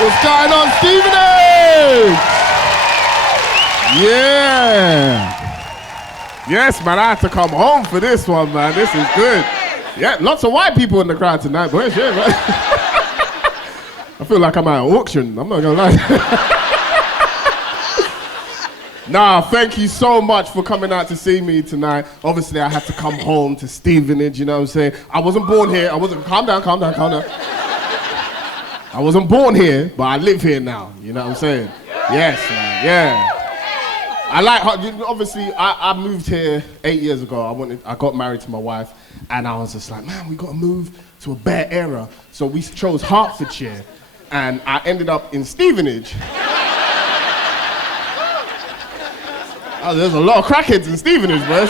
What's going on, Stevenage? Yeah. Yes, man, I had to come home for this one, man. This is good. Yeah, lots of white people in the crowd tonight, boys. Yeah, man. I feel like I'm at an auction. I'm not gonna lie. Nah, thank you so much for coming out to see me tonight. Obviously, I had to come home to Stevenage, you know what I'm saying? I wasn't born here. Calm down. I wasn't born here, but I live here now, you know what I'm saying? Yes, man, yeah. I like, obviously, I moved here 8 years ago. I got married to my wife, and I was just like, man, we gotta move to a better era. So we chose Hertfordshire, and I ended up in Stevenage. Oh, there's a lot of crackheads in Stevenage, bro.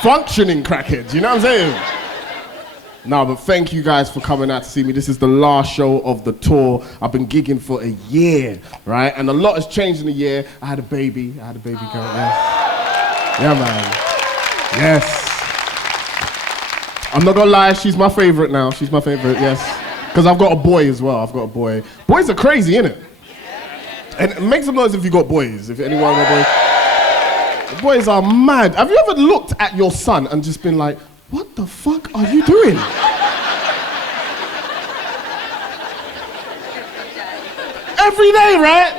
Functioning crackheads, you know what I'm saying? No, but thank you guys for coming out to see me. This is the last show of the tour. I've been gigging for a year, right? And a lot has changed in a year. I had a baby girl, yes. Yeah, man. Yes. I'm not gonna lie, she's my favorite now. She's my favorite, yes. Because I've got a boy as well. I've got a boy. Boys are crazy, innit? And make some noise if you got boys, if anyone got boys. The boys are mad. Have you ever looked at your son and just been like, what the fuck are you doing? Every day, right?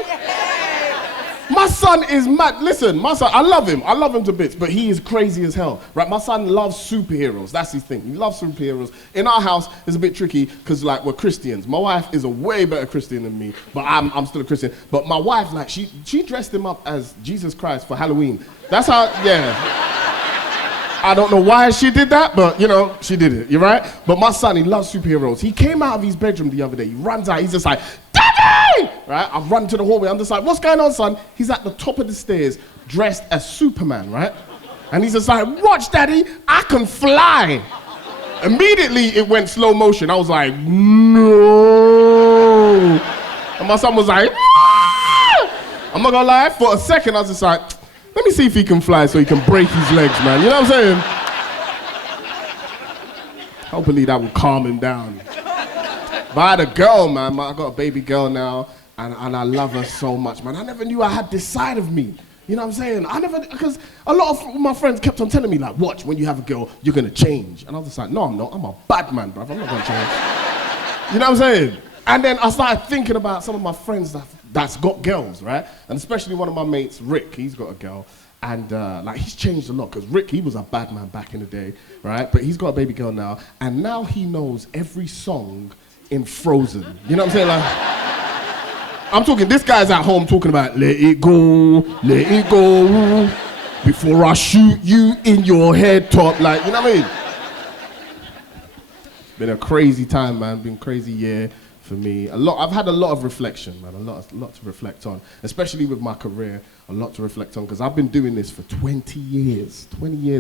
My son is mad. Listen, my son, I love him to bits, but he is crazy as hell, right? My son loves superheroes, that's his thing. He loves superheroes. In our house, it's a bit tricky, because like, we're Christians. My wife is a way better Christian than me, but I'm still a Christian. But my wife, like, she dressed him up as Jesus Christ for Halloween. That's how, yeah. I don't know why she did that, but, you know, she did it, you right? But my son, he loves superheroes. He came out of his bedroom the other day. He runs out. He's just like, Daddy! Right? I've run to the hallway. I'm just like, what's going on, son? He's at the top of the stairs, dressed as Superman, right? And he's just like, watch, Daddy, I can fly. Immediately, it went slow motion. I was like, no. And my son was like, ah! I'm not gonna lie, for a second, I was just like, let me see if he can fly so he can break his legs, man. You know what I'm saying? Hopefully that will calm him down. But I had a girl, man. I got a baby girl now, and I love her so much, man. I never knew I had this side of me. You know what I'm saying? Because a lot of my friends kept on telling me, like, watch, when you have a girl, you're gonna change. And I was just like, no, I'm not. I'm a bad man, bruv. I'm not gonna change. You know what I'm saying? And then I started thinking about some of my friends that's got girls, right? And especially one of my mates, Rick, he's got a girl. And like, he's changed a lot, because Rick, he was a bad man back in the day, right? But he's got a baby girl now, and now he knows every song in Frozen. You know what I'm saying? Like, I'm talking, this guy's at home talking about, let it go, before I shoot you in your head top, like, you know what I mean? It's been a crazy time, man, been a crazy year. For me, I've had a lot of reflection, man, a lot to reflect on, especially with my career, a lot to reflect on, because I've been doing this for 20 years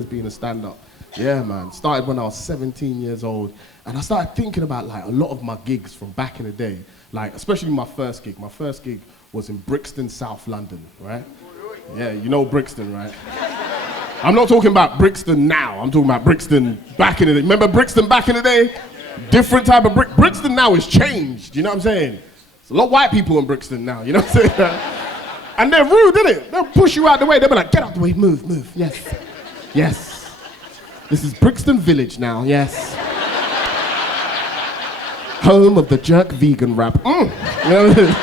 being a stand-up. Yeah, man, started when I was 17 years old, and I started thinking about, like, a lot of my gigs from back in the day, like, especially my first gig. My first gig was in Brixton, South London, right? Yeah, you know Brixton, right? I'm not talking about Brixton now, I'm talking about Brixton back in the day. Remember Brixton back in the day? Different type of Brixton now is changed, you know what I'm saying? There's a lot of white people in Brixton now, you know what I'm saying? And they're rude, innit? They'll push you out the way, they'll be like, get out the way, move, yes. Yes. This is Brixton Village now, yes. Home of the jerk vegan rap. You know what I mean?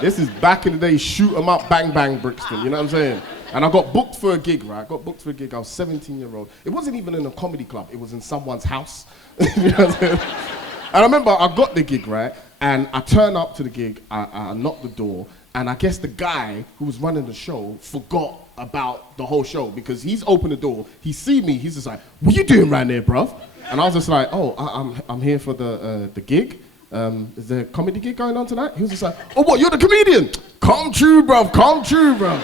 This is back in the day, shoot 'em up, bang bang Brixton, you know what I'm saying? And I got booked for a gig, right? I was 17-year-old. It wasn't even in a comedy club, it was in someone's house. You know what I'm saying? And I remember I got the gig, right? And I turn up to the gig, I knock the door, and I guess the guy who was running the show forgot about the whole show, because he's opened the door, he see me, he's just like, what you doing right there, bruv? And I was just like, oh, I'm here for the gig. Is there a comedy gig going on tonight? He was just like, oh, what, you're the comedian? Come true, bruv, come true, bruv.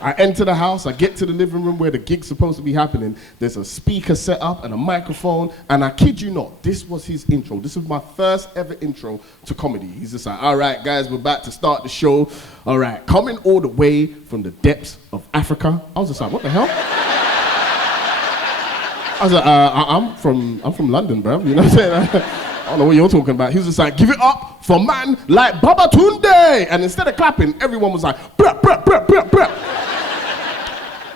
I enter the house, I get to the living room where the gig's supposed to be happening. There's a speaker set up and a microphone, and I kid you not, this was his intro. This was my first ever intro to comedy. He's just like, all right, guys, we're about to start the show. All right, coming all the way from the depths of Africa. I was just like, what the hell? I was like, I'm from London, bro. You know what I'm saying? I don't know what you're talking about. He was just like, give it up for man like Babatunde. And instead of clapping, everyone was like, brap, brap, brap, brap, brap.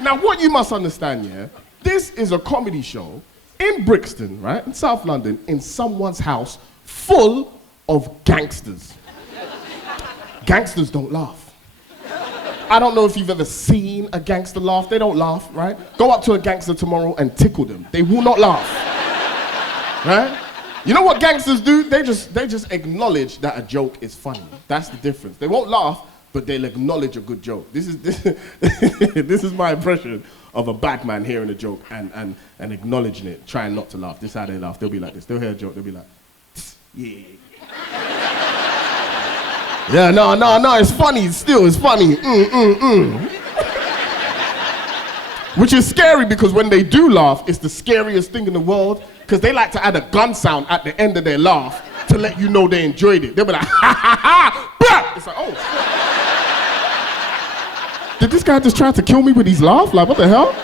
Now, what you must understand, yeah, this is a comedy show in Brixton, right, in South London, in someone's house full of gangsters. Gangsters don't laugh. I don't know if you've ever seen a gangster laugh. They don't laugh, right? Go up to a gangster tomorrow and tickle them. They will not laugh, right? You know what gangsters do? They just acknowledge that a joke is funny. That's the difference. They won't laugh, but they'll acknowledge a good joke. This is my impression of a bad man hearing a joke and acknowledging it, trying not to laugh. This is how they laugh. They'll be like this. They'll hear a joke. They'll be like, yeah. Yeah, no, it's funny. Still, it's funny. Which is scary because when they do laugh, it's the scariest thing in the world because they like to add a gun sound at the end of their laugh to let you know they enjoyed it. They'll be like, ha ha ha, bah! It's like, oh. Did this guy just try to kill me with his laugh? Like, what the hell?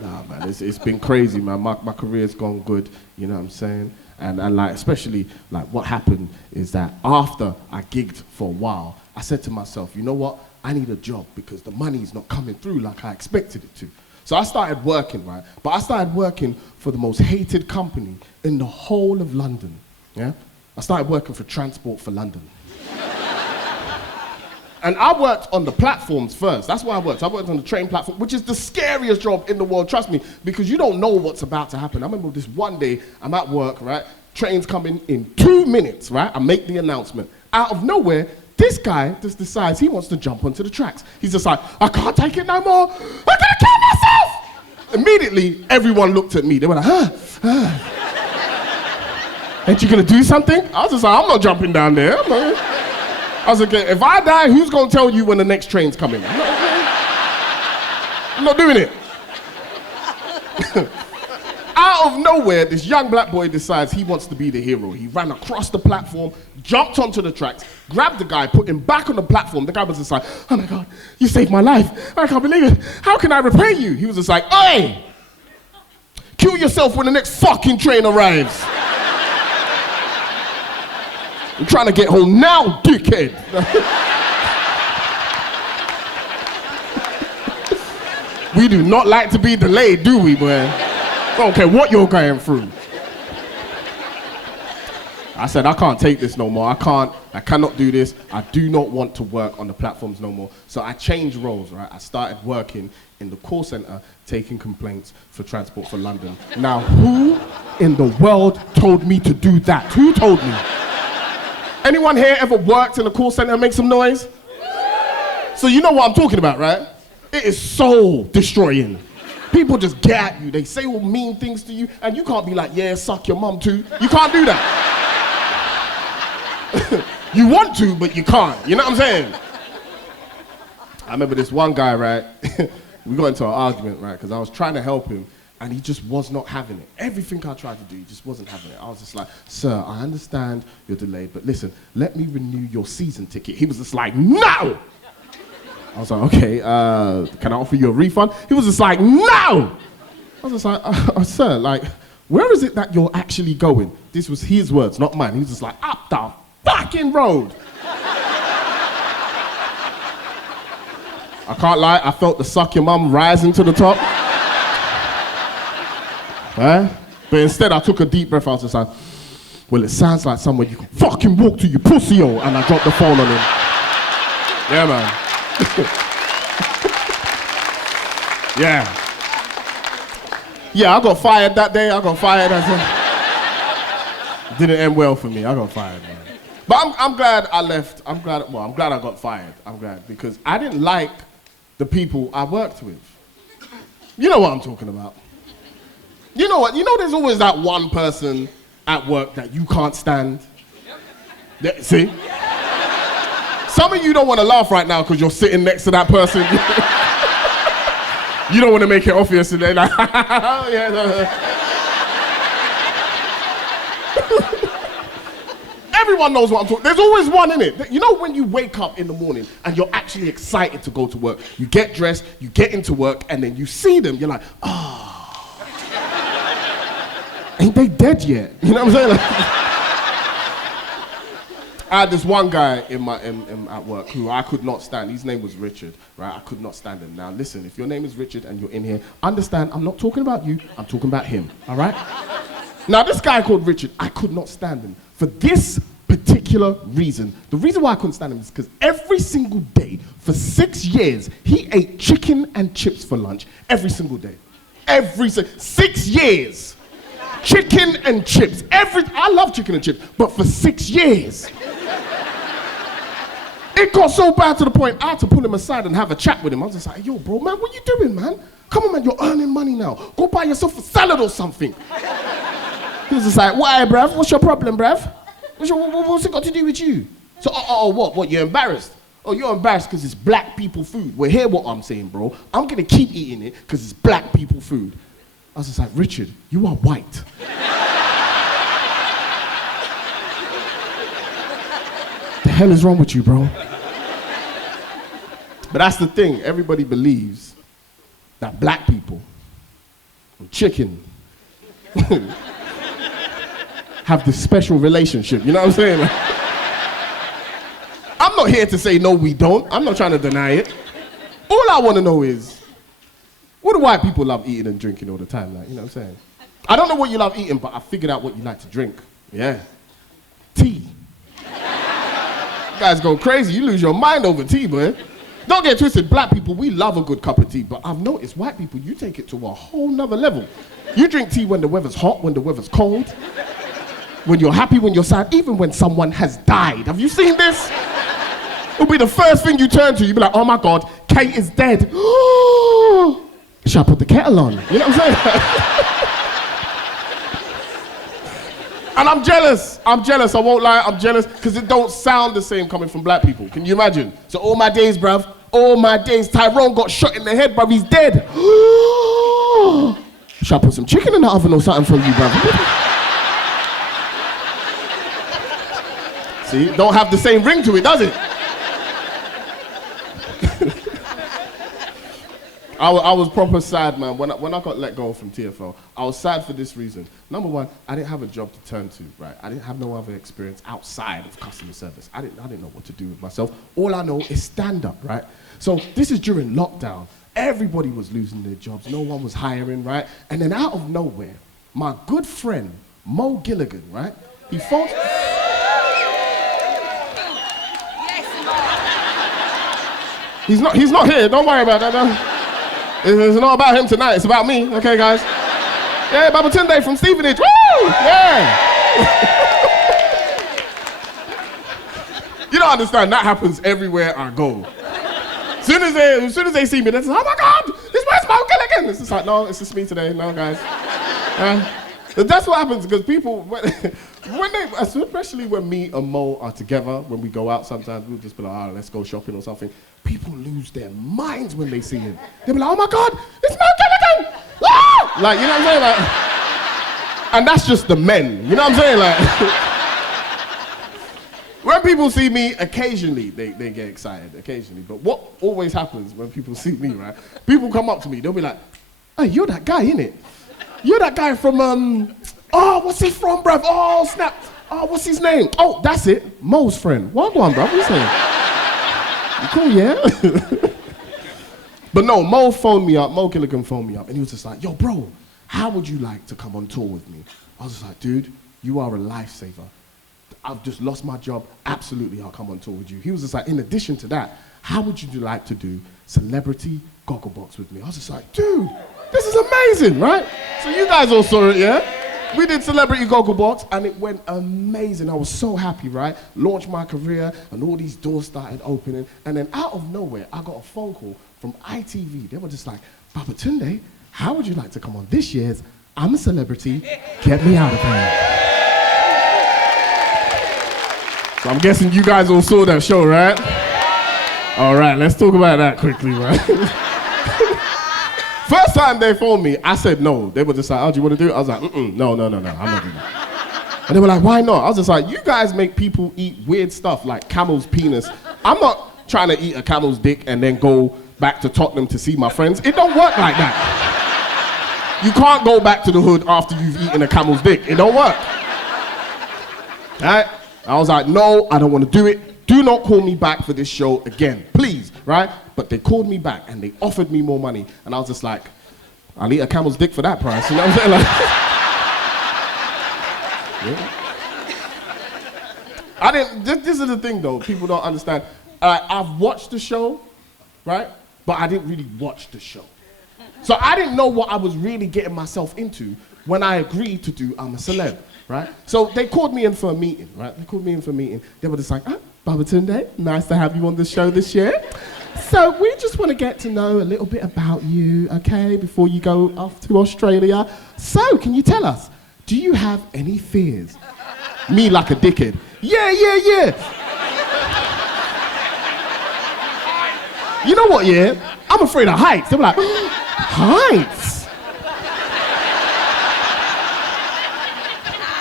Nah, man, it's been crazy, man. My career's gone good, you know what I'm saying? And like, especially, like, what happened is that after I gigged for a while, I said to myself, you know what? I need a job because the money's not coming through like I expected it to. So I started working, right? But I started working for the most hated company in the whole of London, yeah? I started working for Transport for London. And I worked on the platforms first. That's why I worked. I worked on the train platform, which is the scariest job in the world, trust me, because you don't know what's about to happen. I remember this one day, I'm at work, right? Train's coming in 2 minutes, right? I make the announcement. Out of nowhere, this guy just decides he wants to jump onto the tracks. He's just like, I can't take it no more. I'm gonna kill myself! Immediately, everyone looked at me. They were like, Ain't you gonna do something? I was just like, I'm not jumping down there. I was like, if I die, who's gonna tell you when the next train's coming? I'm not doing it. Out of nowhere, this young black boy decides he wants to be the hero. He ran across the platform, jumped onto the tracks, grabbed the guy, put him back on the platform. The guy was just like, oh my God, you saved my life. I can't believe it. How can I repay you? He was just like, hey, kill yourself when the next fucking train arrives. I'm trying to get home now, dickhead. We do not like to be delayed, do we, boy? I don't care what you're going through. I said, I can't take this no more. I cannot do this. I do not want to work on the platforms no more. So I changed roles, right? I started working in the call center, taking complaints for Transport for London. Now, who in the world told me to do that? Who told me? Anyone here ever worked in a call center and make some noise? So you know what I'm talking about, right? It is soul destroying. People just get at you. They say all mean things to you, and you can't be like, yeah, suck your mum too. You can't do that. You want to, but you can't. You know what I'm saying? I remember this one guy, right? We got into an argument, right? Because I was trying to help him, and he just was not having it. Everything I tried to do, he just wasn't having it. I was just like, sir, I understand you're delayed, but listen, let me renew your season ticket. He was just like, no! I was like, okay, can I offer you a refund? He was just like, no! I was just like, sir, like, where is it that you're actually going? This was his words, not mine. He was just like, up the fucking road. I can't lie, I felt the suck your mum rising to the top. But instead I took a deep breath. I was just like, well, it sounds like somewhere you can fucking walk to, you pussy-o. And I dropped the phone on him. Yeah, man. Yeah. Yeah, I got fired that day. It didn't end well for me. I got fired, man. But I'm glad I left. I'm glad I got fired. I'm glad because I didn't like the people I worked with. You know what I'm talking about. You know what? You know there's always that one person at work that you can't stand. Yeah, see? Some of you don't want to laugh right now because you're sitting next to that person. You don't want to make it obvious and they're like, oh, yeah, no. Everyone knows what I'm talking. There's always one in it. You know when you wake up in the morning and you're actually excited to go to work, you get dressed, you get into work, and then you see them, you're like, oh. ain't they dead yet? You know what I'm saying? Like, I had this one guy at work who I could not stand. His name was Richard, right? I could not stand him. Now listen, if your name is Richard and you're in here, understand I'm not talking about you, I'm talking about him, all right? Now this guy called Richard, I could not stand him for this particular reason. The reason why I couldn't stand him is because every single day for 6 years, he ate chicken and chips for lunch every single day. 6 years. Chicken and chips. I love chicken and chips, but for 6 years. It got so bad to the point I had to pull him aside and have a chat with him. I was just like, yo, bro, man, what you doing, man? Come on, man, you're earning money now. Go buy yourself a salad or something. He was just like, why, bruv? What's your problem, bruv? What's it got to do with you? So, what? You're embarrassed? Oh, you're embarrassed because it's black people food. Well, hear what I'm saying, bro. I'm going to keep eating it because it's black people food. I was just like, Richard, you are white. The hell is wrong with you, bro? But that's the thing. Everybody believes that black people and chicken have this special relationship. You know what I'm saying? Like, I'm not here to say no, we don't. I'm not trying to deny it. All I want to know is, what do white people love eating and drinking all the time? Like, you know what I'm saying? I don't know what you love eating, but I figured out what you like to drink. Yeah. Tea. You guys go crazy. You lose your mind over tea, boy. Don't get twisted. Black people, we love a good cup of tea, but I've noticed white people, you take it to a whole nother level. You drink tea when the weather's hot, when the weather's cold, when you're happy, when you're sad, even when someone has died. Have you seen this? It'll be the first thing you turn to. You'll be like, oh my God, Kate is dead. Should I put the kettle on? You know what I'm saying? And I'm jealous, I won't lie, I'm jealous, because it don't sound the same coming from black people. Can you imagine? So all my days, bruv, all my days, Tyrone got shot in the head, bruv, he's dead. Should I put some chicken in the oven or something for you, bruv? See, don't have the same ring to it, does it? I was proper sad, man. When I got let go from TFL, I was sad for this reason. Number one, I didn't have a job to turn to, right? I didn't have no other experience outside of customer service. I didn't know what to do with myself. All I know is stand up, right? So this is during lockdown. Everybody was losing their jobs. No one was hiring, right? And then out of nowhere, my good friend, Mo Gilligan, right? He phoned... He's not here. Don't worry about that, man. It's not about him tonight, it's about me, okay, guys? Yeah, Babatunde from Stevenage, woo! Yeah! You don't understand, that happens everywhere I go. As soon as they see me, they say, oh my God, this man's Mo Gilligan! It's just like, no, it's just me today, no, guys. That's what happens, because people, when they, especially when me and Mo are together, when we go out sometimes, we'll just be like, let's go shopping or something. People lose their minds when they see him. They'll be like, oh my God, it's Mo Gilligan! Ah! Like, you know what I'm saying? Like, and that's just the men, you know what I'm saying? Like, when people see me, occasionally they get excited, occasionally. But what always happens when people see me, right? People come up to me, they'll be like, hey, you're that guy, innit? You're that guy from, what's he from, bruv? Oh, snap. Oh, what's his name? Oh, that's it. Mo's friend. What one, bruv? What you saying? You cool, yeah? But no, Mo Gilligan phoned me up, and he was just like, yo, bro, how would you like to come on tour with me? I was just like, dude, you are a lifesaver. I've just lost my job. Absolutely, I'll come on tour with you. He was just like, in addition to that, how would you like to do Celebrity Gogglebox with me? I was just like, dude, this is amazing, right? So you guys all saw it, yeah? We did Celebrity Gogglebox, and it went amazing. I was so happy, right? Launched my career, and all these doors started opening. And then out of nowhere, I got a phone call from ITV. They were just like, Babatunde, how would you like to come on this year's I'm a Celebrity, Get Me Out of Here? So I'm guessing you guys all saw that show, right? All right, let's talk about that quickly, right? First time they phoned me, I said no. They were just like, oh, do you want to do it? I was like, no, I'm not doing that. And they were like, why not? I was just like, you guys make people eat weird stuff like camel's penis. I'm not trying to eat a camel's dick and then go back to Tottenham to see my friends. It don't work like that. You can't go back to the hood after you've eaten a camel's dick. It don't work. Right? I was like, no, I don't want to do it. Do not call me back for this show again, please, right? But they called me back and they offered me more money. And I was just like, I'll eat a camel's dick for that price. You know what I'm saying? Like, yeah. This is the thing though, people don't understand. I've watched the show, right? But I didn't really watch the show. So I didn't know what I was really getting myself into when I agreed to do I'm a Celeb, right? So they called me in for a meeting, right? They called me in for a meeting. They were just like, Babatunde, nice to have you on the show this year. So we just want to get to know a little bit about you, okay, before you go off to Australia. So can you tell us, do you have any fears? Me like a dickhead. Yeah. You know what, yeah? I'm afraid of heights. They were like, heights?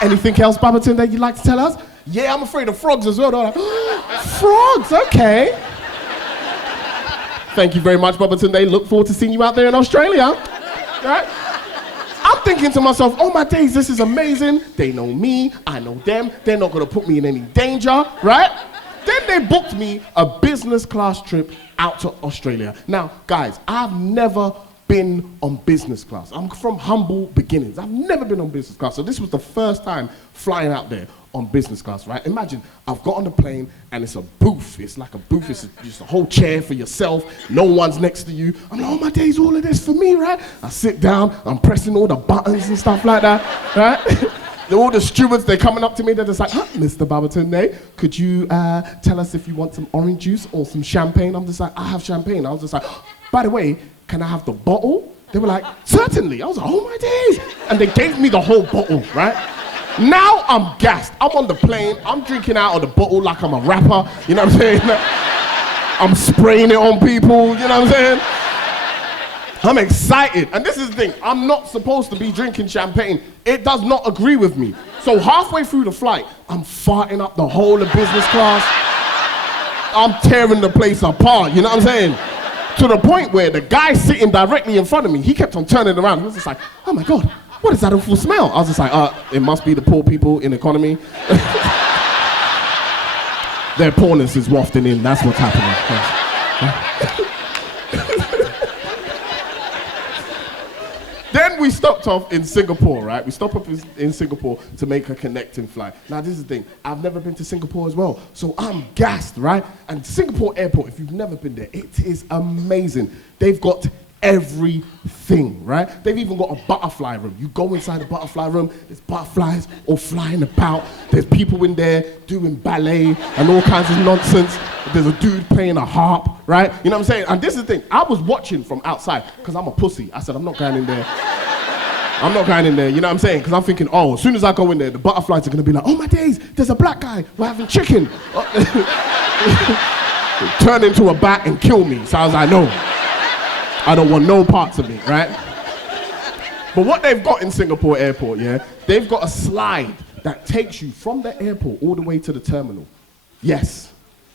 Anything else, Babatunde, you'd like to tell us? Yeah, I'm afraid of frogs as well. They're like, frogs, okay. Thank you very much, Babatunde. Look forward to seeing you out there in Australia. Right? I'm thinking to myself, oh my days, this is amazing. They know me, I know them. They're not gonna put me in any danger, right? Then they booked me a business class trip out to Australia. Now, guys, I've never been on business class. I'm from humble beginnings. I've never been on business class. So this was the first time flying out there on business class, right? Imagine, I've got on the plane and it's a booth. It's like a booth, it's just a whole chair for yourself. No one's next to you. I'm like, oh my days, all of this for me, right? I sit down, I'm pressing all the buttons and stuff like that, right? All the stewards, they're coming up to me, they're just like, Mr. Babatunde, could you tell us if you want some orange juice or some champagne? I'm just like, I have champagne. I was just like, by the way, can I have the bottle? They were like, certainly. I was like, oh my days. And they gave me the whole bottle, right? Now I'm gassed. I'm on the plane, I'm drinking out of the bottle like I'm a rapper, you know what I'm saying? I'm spraying it on people, you know what I'm saying? I'm excited. And this is the thing, I'm not supposed to be drinking champagne. It does not agree with me. So halfway through the flight, I'm farting up the whole of business class. I'm tearing the place apart, you know what I'm saying? To the point where the guy sitting directly in front of me, he kept on turning around. He was just like, oh my God, what is that awful smell? I was just like, it must be the poor people in economy. Their poorness is wafting in, that's what's happening. Then we stopped off in Singapore, right? We stopped off in Singapore to make a connecting flight. Now this is the thing, I've never been to Singapore as well, so I'm gassed, right? And Singapore airport, if you've never been there, it is amazing. They've got everything, right? They've even got a butterfly room. You go inside the butterfly room, there's butterflies all flying about. There's people in there doing ballet and all kinds of nonsense. There's a dude playing a harp, right? You know what I'm saying? And this is the thing, I was watching from outside because I'm a pussy. I said, I'm not going in there. I'm not going in there, you know what I'm saying? Because I'm thinking, oh, as soon as I go in there, the butterflies are going to be like, oh my days, there's a black guy, we're having chicken. Turn into a bat and kill me. So I was like, no. I don't want no parts of it, right? But what they've got in Singapore airport, yeah, they've got a slide that takes you from the airport all the way to the terminal. Yes,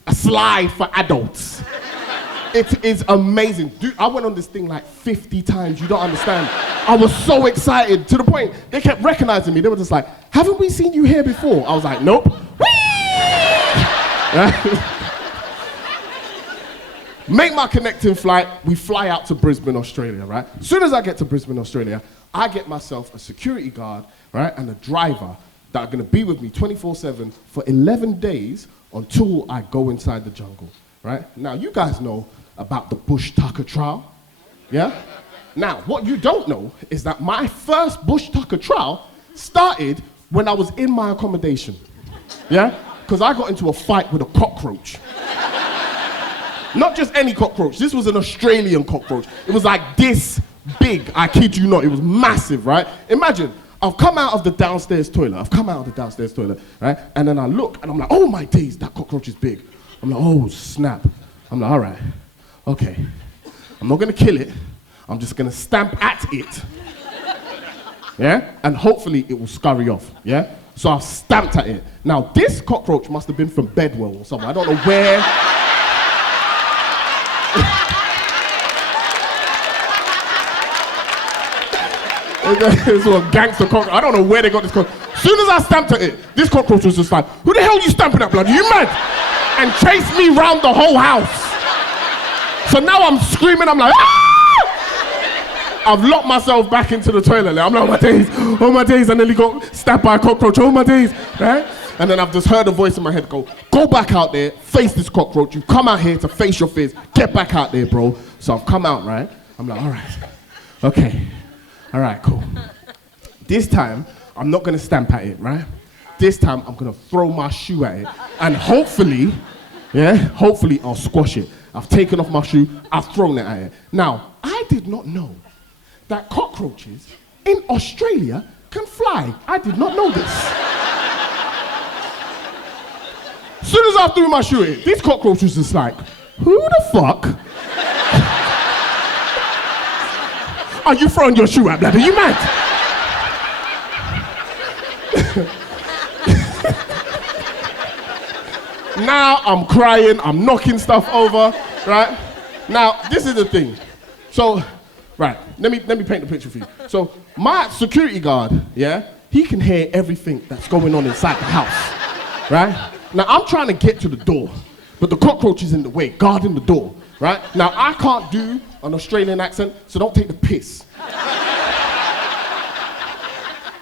a slide for adults. It is amazing. Dude, I went on this thing like 50 times, you don't understand. I was so excited to the point they kept recognizing me. They were just like, haven't we seen you here before? I was like, nope. Make my connecting flight, we fly out to Brisbane, Australia, right? As soon as I get to Brisbane, Australia, I get myself a security guard, right, and a driver that are gonna be with me 24/7 for 11 days until I go inside the jungle, right? Now, you guys know about the Bush Tucker trial, yeah? Now, what you don't know is that my first Bush Tucker trial started when I was in my accommodation, yeah? Because I got into a fight with a cockroach. Not just any cockroach, this was an Australian cockroach. It was like this big, I kid you not, it was massive, right? Imagine, I've come out of the downstairs toilet, right? And then I look and I'm like, oh my days, that cockroach is big. I'm like, oh snap. I'm like, all right, okay. I'm not gonna kill it, I'm just gonna stamp at it, yeah? And hopefully it will scurry off, yeah? So I've stamped at it. Now this cockroach must have been from Bedwell or somewhere, I don't know where. This one gangster cockroach. I don't know where they got this cockroach. As soon as I stamped at it, this cockroach was just like, who the hell are you stamping at, blood? Are you mad? And chased me round the whole house. So now I'm screaming, I'm like, ah! I've locked myself back into the toilet. I'm like, oh my days, I nearly got stabbed by a cockroach, oh my days, right? And then I've just heard a voice in my head go back out there, face this cockroach. You come out here to face your fears. Get back out there, bro. So I've come out, right? I'm like, all right, okay, all right, cool. This time, I'm not gonna stamp at it, right? This time, I'm gonna throw my shoe at it. And hopefully I'll squash it. I've taken off my shoe, I've thrown it at it. Now, I did not know that cockroaches in Australia can fly. I did not know this. As soon as I threw my shoe in, this cockroach was just like, who the fuck are you throwing your shoe at, blood? Are you mad? Now I'm crying, I'm knocking stuff over, right? Now, this is the thing. So, right, let me paint the picture for you. So, my security guard, yeah, he can hear everything that's going on inside the house, right? Now, I'm trying to get to the door, but the cockroach is in the way, guarding the door, right? Now, I can't do an Australian accent, so don't take the piss.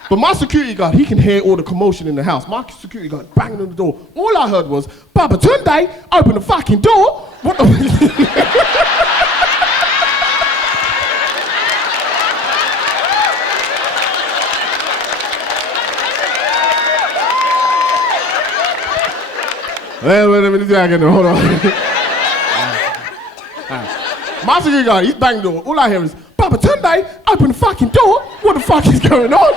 But my security guard, he can hear all the commotion in the house. My security guard banging on the door. All I heard was, Babatunde, open the fucking door. What the... Wait, let me do that again. Hold on. My security guard, he's banging the door. All I hear is, Babatunde, open the fucking door. What the fuck is going on?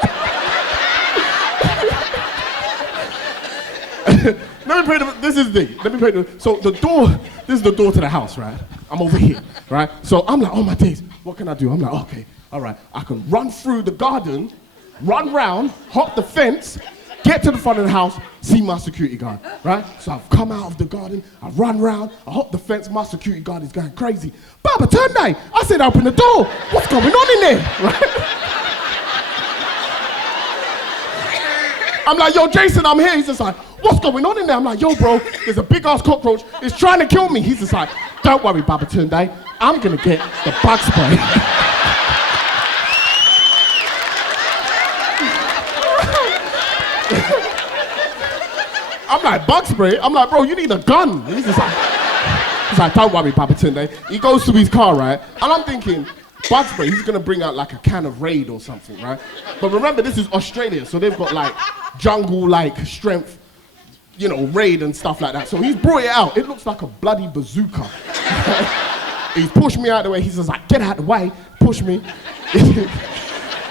Let me paint the, this is the thing. Let me paint the, so the door, this is the door to the house, right? I'm over here, right? So I'm like, oh my days, what can I do? I'm like, okay, all right. I can run through the garden, run round, hop the fence, get to the front of the house, see my security guard, right? So I've come out of the garden, I run round, I hop the fence, my security guard is going crazy. Babatunde, I said open the door. What's going on in there, right? I'm like, yo, Jason, I'm here. He's just like, what's going on in there? I'm like, yo, bro, there's a big ass cockroach. It's trying to kill me. He's just like, don't worry, Babatunde. I'm gonna get the bug spray. I'm like, bug spray? I'm like, bro, you need a gun. He's like, don't worry, Babatunde. He goes to his car, right? And I'm thinking, bug spray, he's gonna bring out like a can of Raid or something, right? But remember, this is Australia, so they've got like jungle-like strength, you know, Raid and stuff like that. So he's brought it out. It looks like a bloody bazooka. He's pushed me out of the way. He's just like, get out of the way, push me.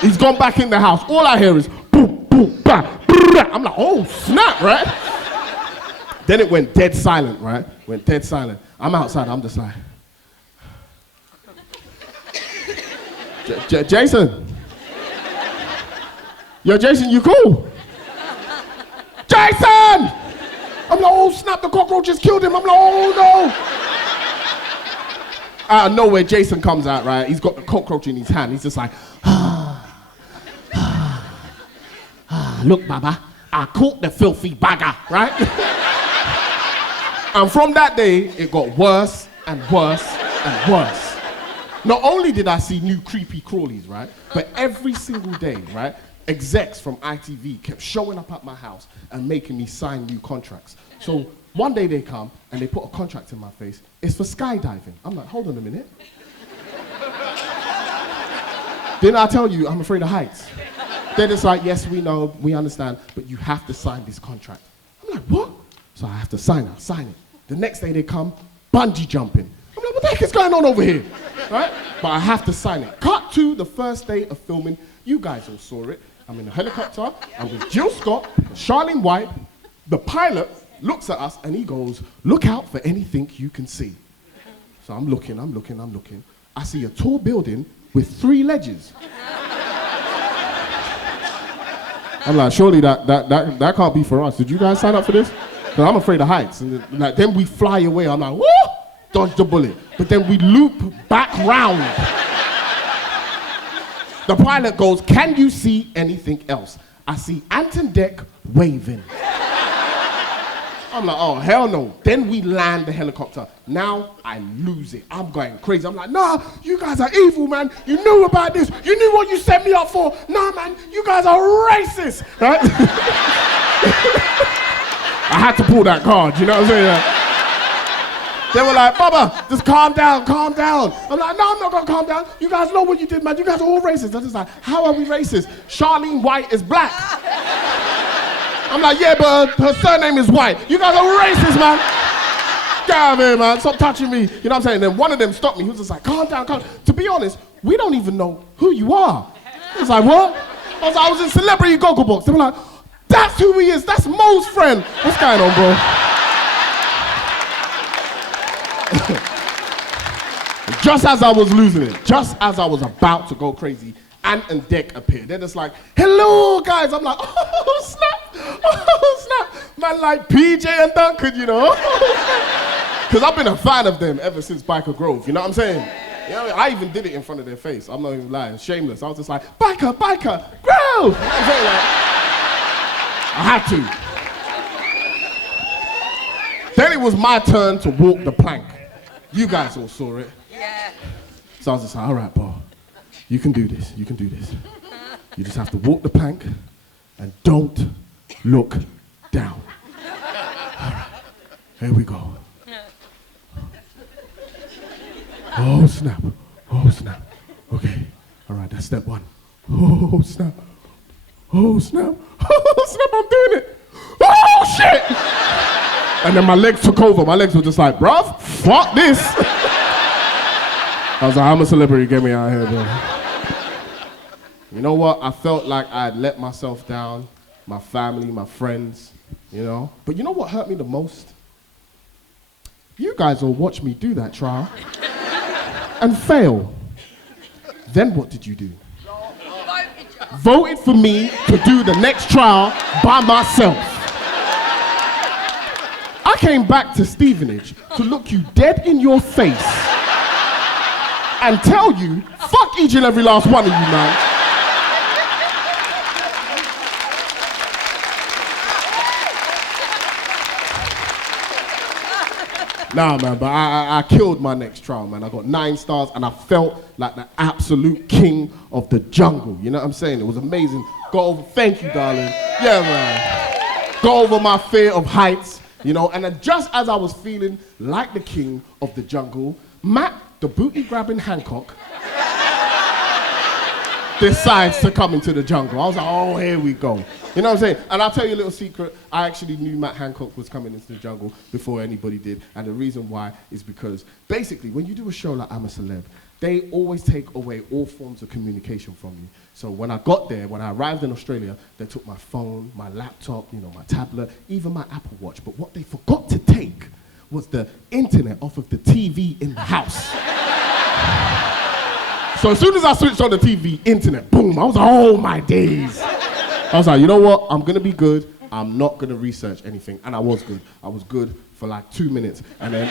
He's gone back in the house. All I hear is boom, boom, bah, bah. I'm like, oh, snap, right? Then it went dead silent, right? Went dead silent. I'm outside, I'm just like, Jason. Yo, Jason, you cool? Jason! I'm like, oh snap, the cockroaches killed him. I'm like, oh no. Out of nowhere, Jason comes out, right? He's got the cockroach in his hand. He's just like, look, Baba, I caught the filthy bagger, right? And from that day, it got worse and worse and worse. Not only did I see new creepy crawlies, right? But every single day, right? Execs from ITV kept showing up at my house and making me sign new contracts. So one day they come and they put a contract in my face. It's for skydiving. I'm like, hold on a minute. Didn't I tell you I'm afraid of heights? They're just like, yes, we know, we understand, but you have to sign this contract. I'm like, what? So I have to sign it. The next day they come, bungee jumping. I'm like, what the heck is going on over here? Right? But I have to sign it. Cut to the first day of filming. You guys all saw it. I'm in a helicopter. I'm with Jill Scott, Charlene White. The pilot looks at us and he goes, look out for anything you can see. So I'm looking. I see a tall building with 3 ledges. I'm like, surely that can't be for us. Did you guys sign up for this? Because I'm afraid of heights. And then we fly away. I'm like, woo! Dodge the bullet. But then we loop back round. The pilot goes, can you see anything else? I see Anton Deck waving. I'm like, oh, hell no. Then we land the helicopter. Now I lose it. I'm going crazy. I'm like, nah, you guys are evil, man. You knew about this. You knew what you set me up for. Nah, man, you guys are racist. Right? I had to pull that card, you know what I'm saying? They were like, Baba, just calm down, calm down. I'm like, no, I'm not gonna calm down. You guys know what you did, man. You guys are all racist. I'm just like, how are we racist? Charlene White is black. I'm like, yeah, but her surname is White. You guys are racist, man. Get out of here, man. Stop touching me. You know what I'm saying? Then one of them stopped me. He was just like, calm down, calm down. To be honest, we don't even know who you are. I was like, what? I was in Celebrity Gogglebox. They were like, that's who he is. That's Mo's friend. What's going on, bro? Just as I was losing it, just as I was about to go crazy, Ant and Dec appeared. They're just like, hello, guys. I'm like, oh, snap. Oh, snap. Man, like PJ and Duncan, you know. Because I've been a fan of them ever since Biker Grove, you know what I'm saying? You know, I even did it in front of their face. I'm not even lying, shameless. I was just like, Biker, Biker, Grove! You know what I'm saying? Like, I had to. Then it was my turn to walk the plank. You guys all saw it. Yeah. So I was just like, all right, bro, you can do this, you can do this. You just have to walk the plank and don't look down. All right, here we go. Oh, snap, oh, snap. Okay, all right, that's step one. Oh, snap, oh, snap, oh, snap, I'm doing it. Oh, shit! And then my legs took over. My legs were just like, bruv, fuck this. I was like, I'm a celebrity, get me out of here, bro. You know what? I felt like I had let myself down, my family, my friends, you know? But you know what hurt me the most? You guys all watched me do that trial and fail. Then what did you do? Voted for me to do the next trial by myself. I came back to Stevenage to look you dead in your face and tell you, fuck each and every last one of you, man. Nah, man, but I killed my next trial, man. I got 9 stars and I felt like the absolute king of the jungle. You know what I'm saying? It was amazing. Got over, thank you, darling. Yeah, man. Got over my fear of heights, you know, and then just as I was feeling like the king of the jungle, Matt, the booty-grabbing Hancock, decides to come into the jungle. I was like, oh, here we go. You know what I'm saying? And I'll tell you a little secret. I actually knew Matt Hancock was coming into the jungle before anybody did. And the reason why is because, basically, when you do a show like I'm a Celeb, they always take away all forms of communication from you. So when I got there, when I arrived in Australia, they took my phone, my laptop, you know, my tablet, even my Apple Watch. But what they forgot to take was the internet off of the TV in the house. So as soon as I switched on the TV, internet, boom, I was like, oh my days. I was like, you know what, I'm gonna be good, I'm not gonna research anything. And I was good. I was good for like 2 minutes, and then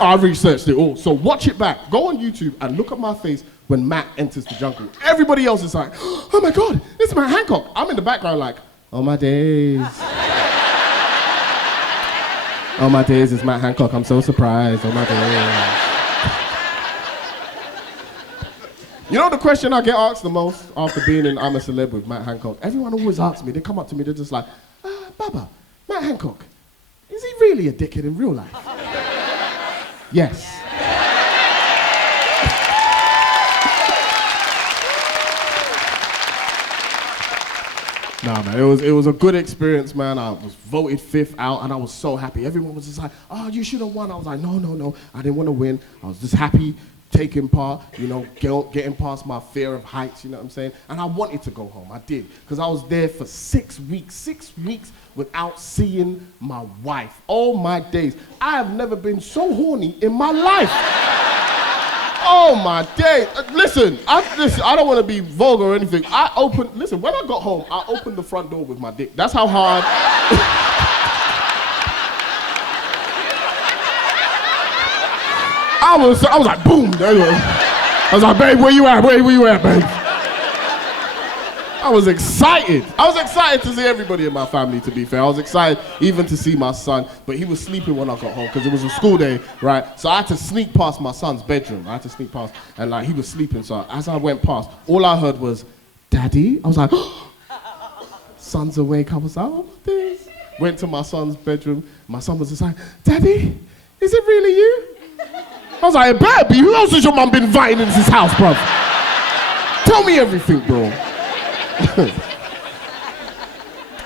I researched it all. So watch it back, go on YouTube and look at my face when Matt enters the jungle. Everybody else is like, oh my God, it's Matt Hancock. I'm in the background like, oh my days. Oh my days, it's Matt Hancock, I'm so surprised, oh my days. You know the question I get asked the most after being in I'm a Celeb with Matt Hancock? Everyone always asks me, they come up to me, they're just like, Baba, Matt Hancock, is he really a dickhead in real life? Yes. Nah, man, it was a good experience, man. I was voted 5th out and I was so happy. Everyone was just like, oh, you should have won. I was like, no, I didn't want to win. I was just happy taking part, you know, getting past my fear of heights, you know what I'm saying? And I wanted to go home, I did, because I was there for 6 weeks without seeing my wife. Oh my days, I have never been so horny in my life. Oh my days, listen, I don't want to be vulgar or anything. When I got home, I opened the front door with my dick. That's how hard. I was like, boom, there you go. I was like, babe, where you at? Where you at, babe? I was excited. I was excited to see everybody in my family, to be fair. I was excited even to see my son, but he was sleeping when I got home because it was a school day, right? So I had to sneak past my son's bedroom. I had to sneak past, and like he was sleeping. So as I went past, all I heard was, Daddy? I was like, son's awake. I was like, oh, what this? Went to my son's bedroom. My son was just like, Daddy, is it really you? I was like, baby, who else has your mum been inviting into this house, bruv? Tell me everything, bro.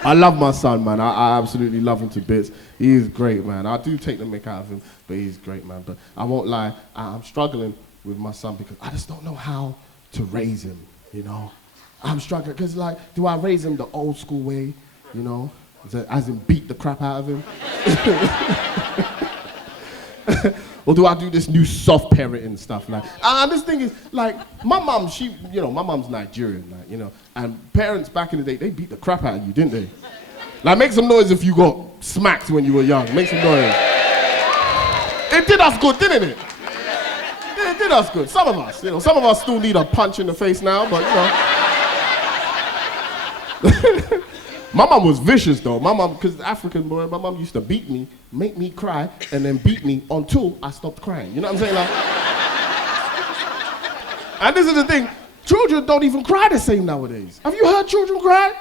I love my son, man. I absolutely love him to bits. He is great, man. I do take the mick out of him, but he's great, man. But I won't lie, I'm struggling with my son because I just don't know how to raise him, you know? I'm struggling, because like, do I raise him the old school way, you know? As in beat the crap out of him? Or do I do this new soft parenting stuff? Like, and this thing is, like, my mum, my mum's Nigerian, like, you know, and parents back in the day, they beat the crap out of you, didn't they? Like, make some noise if you got smacked when you were young. Make some noise. It did us good, didn't it? It did us good. Some of us, you know, some of us still need a punch in the face now, but, you know. My mum was vicious though. My mum, because African boy, my mum used to beat me, make me cry, and then beat me until I stopped crying. You know what I'm saying? Like, and this is the thing, children don't even cry the same nowadays. Have you heard children cry?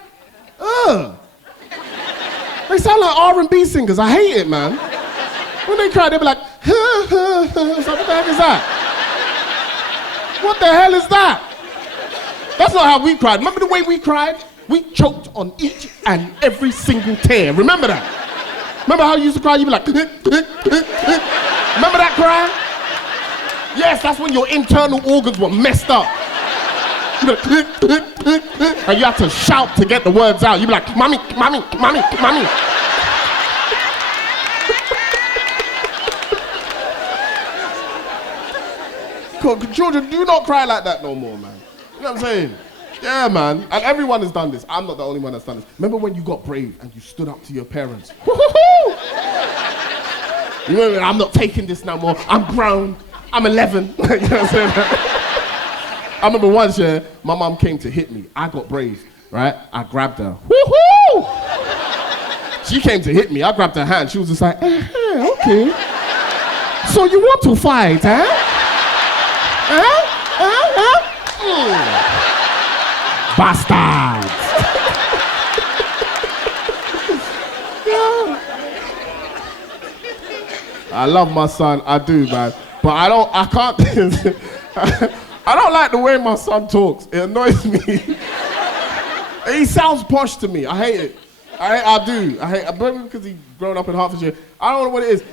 They sound like R&B singers. I hate it, man. When they cry, they be like, so what the heck is that? What the hell is that? That's not how we cried. Remember the way we cried? We choked on each and every single tear. Remember that? Remember how you used to cry? You'd be like, remember that cry? Yes, that's when your internal organs were messed up. You'd be like, and you have to shout to get the words out. You'd be like, mommy, mommy, mommy, mommy. Children, do not cry like that no more, man. You know what I'm saying? Yeah, man. And everyone has done this. I'm not the only one that's done this. Remember when you got brave and you stood up to your parents? Woo-hoo-hoo! You know, I'm not taking this no more. I'm grown. I'm 11. You know what I'm saying? I remember once, yeah, my mum came to hit me. I got brave, right? I grabbed her. Woo-hoo! She came to hit me. I grabbed her hand. She was just like, okay. So you want to fight, huh? Bastards! I love my son, I do, man. But I can't, I don't like the way my son talks. It annoys me. He sounds posh to me, I hate it. I do, maybe because he's grown up in Hertfordshire. I don't know what it is.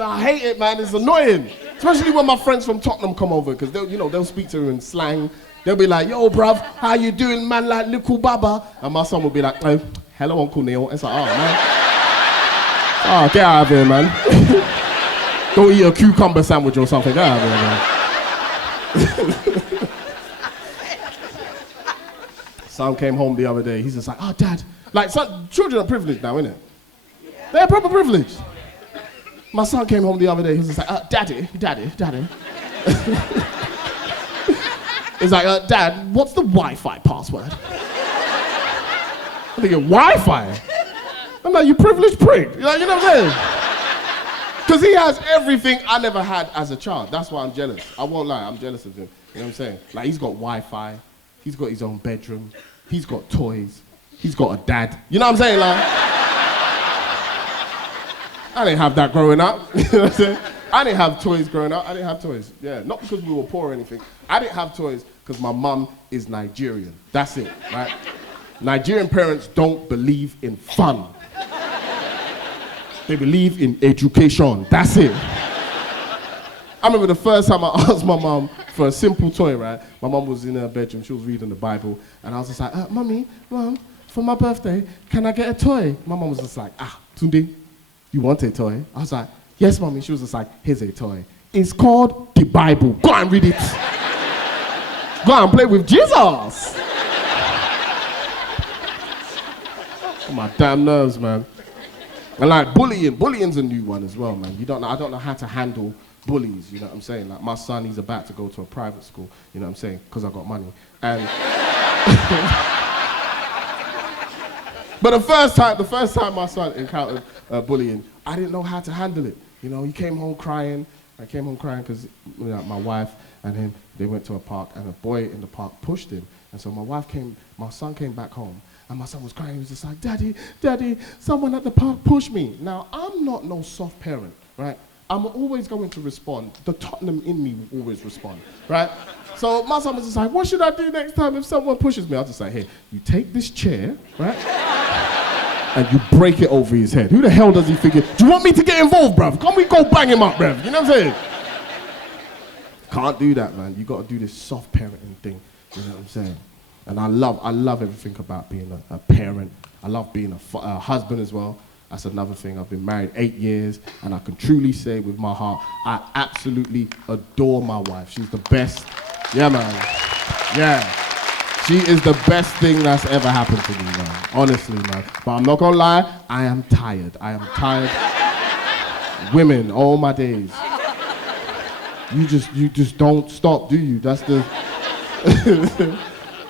I hate it, man, it's annoying. Especially when my friends from Tottenham come over, because they'll speak to him in slang. They'll be like, yo, bruv, how you doing, man, like little Baba? And my son will be like, oh, hello, Uncle Neil. It's like, oh, man. Oh, get out of here, man. Go eat a cucumber sandwich or something. Get out of here, man. Son came home the other day. He's just like, oh, Dad. Like, children are privileged now, innit? They're proper privileged. My son came home the other day. He was just like, Daddy. He's like, Dad, what's the Wi-Fi password? I'm thinking, Wi-Fi? I'm like, you privileged prick. You know what I'm saying? Because he has everything I never had as a child. That's why I'm jealous. I won't lie, I'm jealous of him. You know what I'm saying? Like, he's got Wi-Fi. He's got his own bedroom. He's got toys. He's got a dad. You know what I'm saying? Like, I didn't have that growing up. You know what I'm saying? I didn't have toys growing up. I didn't have toys. Yeah, not because we were poor or anything. I didn't have toys because my mum is Nigerian. That's it, right? Nigerian parents don't believe in fun. They believe in education. That's it. I remember the first time I asked my mum for a simple toy, right? My mum was in her bedroom. She was reading the Bible. And I was just like, Mum, for my birthday, can I get a toy? My mum was just like, Tunde, you want a toy? I was like, yes, Mommy. She was just like, here's a toy. It's called the Bible. Go and read it. Go and play with Jesus. Oh, my damn nerves, man. And like bullying. Bullying's a new one as well, man. I don't know how to handle bullies, you know what I'm saying? Like my son, he's about to go to a private school, you know what I'm saying? Because I got money. And but the first time my son encountered bullying, I didn't know how to handle it. You know, he came home crying. I came home crying because my wife and him, they went to a park and a boy in the park pushed him. And so my son came back home and my son was crying. He was just like, Daddy, someone at the park pushed me. Now, I'm not no soft parent, right? I'm always going to respond. The Tottenham in me will always respond, right? So my son was just like, what should I do next time if someone pushes me? I'll just say, hey, you take this chair, right? And you break it over his head. Who the hell does he figure? Do you want me to get involved, bruv? Can't we go bang him up, bruv? You know what I'm saying? Can't do that, man. You gotta do this soft parenting thing. You know what I'm saying? And I love everything about being a parent. I love being a husband as well. That's another thing. I've been married 8 years, and I can truly say with my heart, I absolutely adore my wife. She's the best. Yeah, man. Yeah. She is the best thing that's ever happened to me, man. Honestly, man. But I'm not gonna lie, I am tired. I am tired. Women, all my days. You just don't stop, do you? That's the...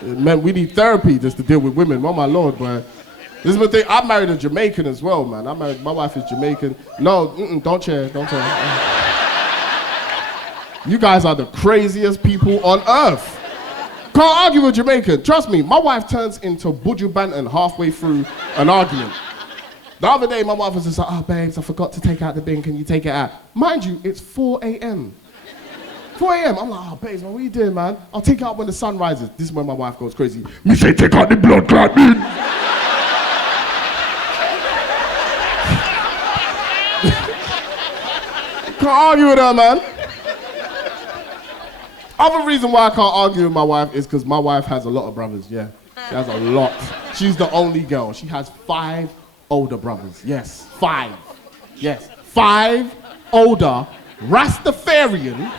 Man, we need therapy just to deal with women. Oh, my Lord, man. This is the thing. I married a Jamaican as well, man. My wife is Jamaican. No, don't chair. You guys are the craziest people on earth. Can't argue with Jamaican. Trust me, my wife turns into Buju Banton halfway through an argument. The other day, my wife was just like, oh, babes, I forgot to take out the bin. Can you take it out? Mind you, it's 4 a.m. 4 a.m. I'm like, oh, babes, man, what are you doing, man? I'll take it out when the sun rises. This is when my wife goes crazy. Me say, take out the blood clot, bin. Can't argue with her, man. Other reason why I can't argue with my wife is because my wife has a lot of brothers, yeah. She has a lot. She's the only girl. She has 5 older brothers. Yes, 5. Yes, 5 older Rastafarian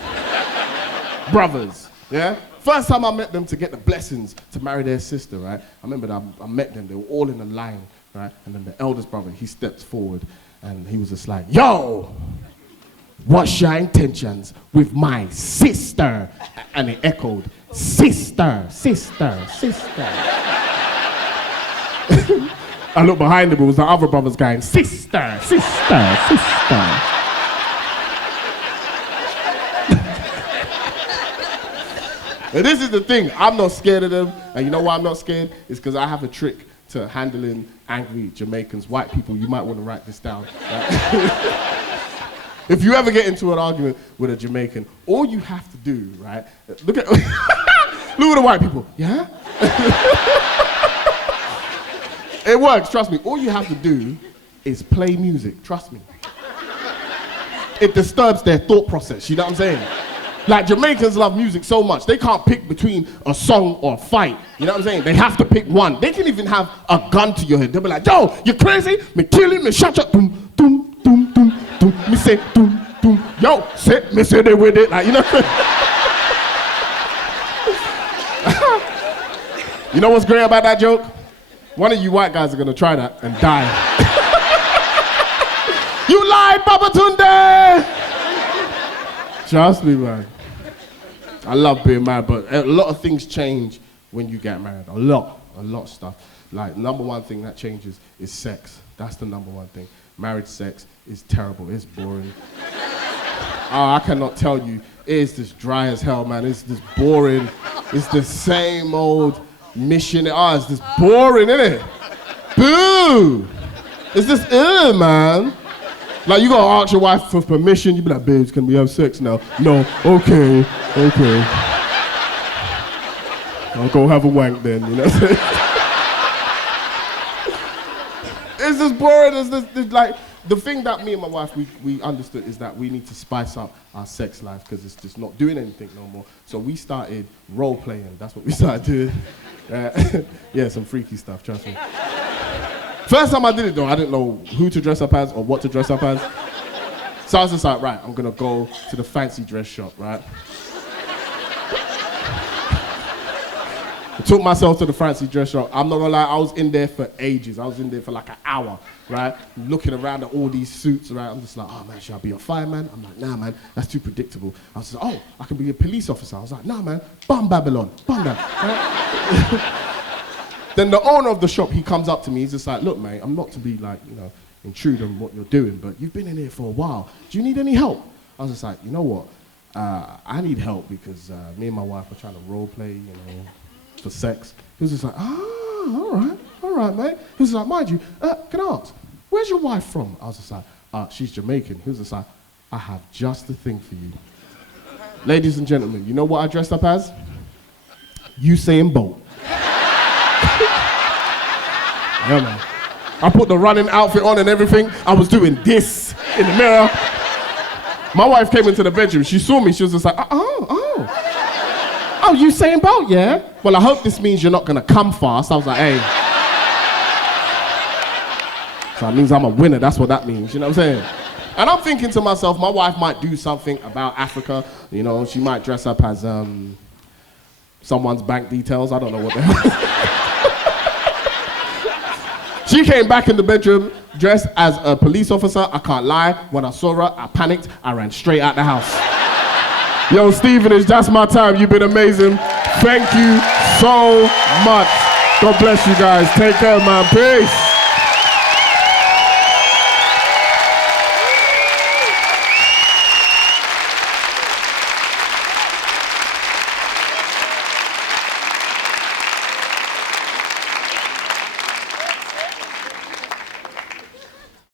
brothers, yeah? First time I met them to get the blessings to marry their sister, right? I remember that I met them, they were all in a line, right? And then the eldest brother, he steps forward and he was just like, yo, what's your intentions with my sister? And it echoed, sister. I looked behind him, it was the other brothers going, sister. And this is the thing, I'm not scared of them, and you know why I'm not scared? It's because I have a trick to handling angry Jamaicans. White people, you might want to write this down. Right? If you ever get into an argument with a Jamaican, all you have to do, right? Look at the white people, yeah? It works, trust me. All you have to do is play music, trust me. It disturbs their thought process, you know what I'm saying? Like, Jamaicans love music so much, they can't pick between a song or a fight. You know what I'm saying? They have to pick one. They can even have a gun to your head. They'll be like, yo, you crazy? Me kill him, me shut up, boom, boom, boom, boom, boom. Me say, boom, boom. Yo, say, me say they with it. Like, you know? You know what's great about that joke? One of you white guys are gonna try that and die. You lied, Babatunde! Trust me, man. I love being married, but a lot of things change when you get married. A lot of stuff. Like, number one thing that changes is sex. That's the number one thing. Marriage sex is terrible. It's boring. I cannot tell you. It's just dry as hell, man. It's just boring. It's the same old mission. It's just boring, isn't it? Boo! It's just man. Like, you gotta ask your wife for permission. You be like, babes, can we have sex now? No, okay. I'll go have a wank then, you know what I'm saying? It's just boring. It's like, the thing that me and my wife, we understood is that we need to spice up our sex life because it's just not doing anything no more. So we started role-playing. That's what we started doing. Yeah, some freaky stuff, trust me. First time I did it though, I didn't know who to dress up as or what to dress up as. So I was just like, right, I'm gonna go to the fancy dress shop, right? Took myself to the fancy dress shop. I'm not gonna lie, I was in there for ages. I was in there for like an hour, right? Looking around at all these suits, right? I'm just like, oh man, should I be a fireman? I'm like, nah man, that's too predictable. I was like, oh, I can be a police officer. I was like, nah man, bum Babylon, bum that. Right? Then the owner of the shop, he comes up to me, he's just like, look mate, I'm not to be like, you know, intrude on what you're doing, but you've been in here for a while. Do you need any help? I was just like, you know what? I need help because me and my wife are trying to role play, you know, for sex. He was just like, all right, mate. He was like, mind you, can I ask, where's your wife from? I was just like, she's Jamaican. He was just like, I have just the thing for you. Ladies and gentlemen, you know what I dressed up as? Usain Bolt. Yeah, man. I put the running outfit on and everything. I was doing this in the mirror. My wife came into the bedroom. She saw me. She was just like, oh, Usain Bolt, yeah? Well, I hope this means you're not going to come fast. I was like, hey. So that means I'm a winner. That's what that means. You know what I'm saying? And I'm thinking to myself, my wife might do something about Africa. You know, she might dress up as someone's bank details. I don't know what the hell. She came back in the bedroom dressed as a police officer. I can't lie. When I saw her, I panicked. I ran straight out the house. Yo, Stevenage, that's my time. You've been amazing. Thank you so much. God bless you guys. Take care, man. Peace.